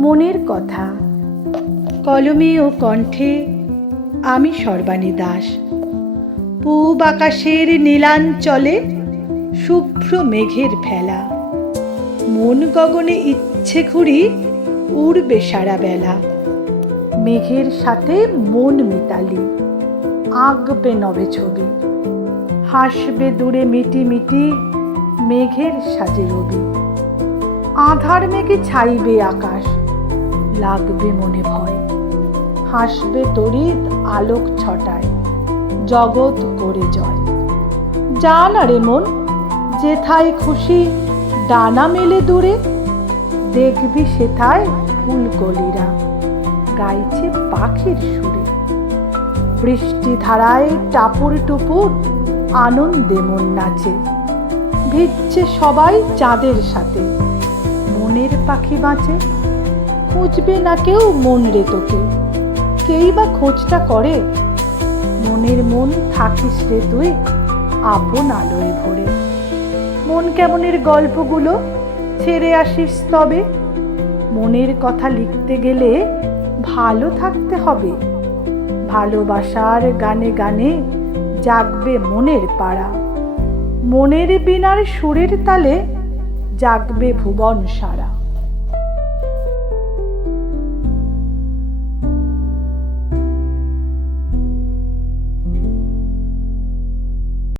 মনের কথা। কলমে ও কণ্ঠে আমি সর্বাণী দাস। পূব আকাশের নীলাঞ্চলে শুভ্র মেঘের ফেলা। মন গগনে ইচ্ছে ঘুরি উড়বে সারা বেলা। মেঘের সাথে মন মিতালি, আঁকবে নবে ছবি। হাসবে দূরে মিটি মিটি মেঘের সাজে রবি। আঁধার মেঘে ছাইবে আকাশ, লাগবে মনে ভয়। হাসবে তড়িৎ আলোক ছটায়, জগৎ করে জয়। যা না রে মন, যেথায় খুশি ডানা মেলে দূরে। দেখবি সেথায় ফুলকলিরা গাইছে পাখির সুরে। বৃষ্টি ধারায় টাপুর টুপুর আনন্দে মন নাচে। ভিজছে সবাই চাঁদের সাথে, মনের পাখি বাঁচে। খুঁজবে না কেউ মন রে তোকে, কেই বা খোঁজটা করে। মনের মন থাকিস রে তুই আপন আলোয় ভরে। মন কেমনের গল্পগুলো ছেড়ে আসিস তবে। মনের কথা লিখতে গেলে ভালো থাকতে হবে। ভালোবাসার গানে গানে জাগবে মনের পাড়া। মনের বীণার সুরের তালে জাগবে ভুবন সারা।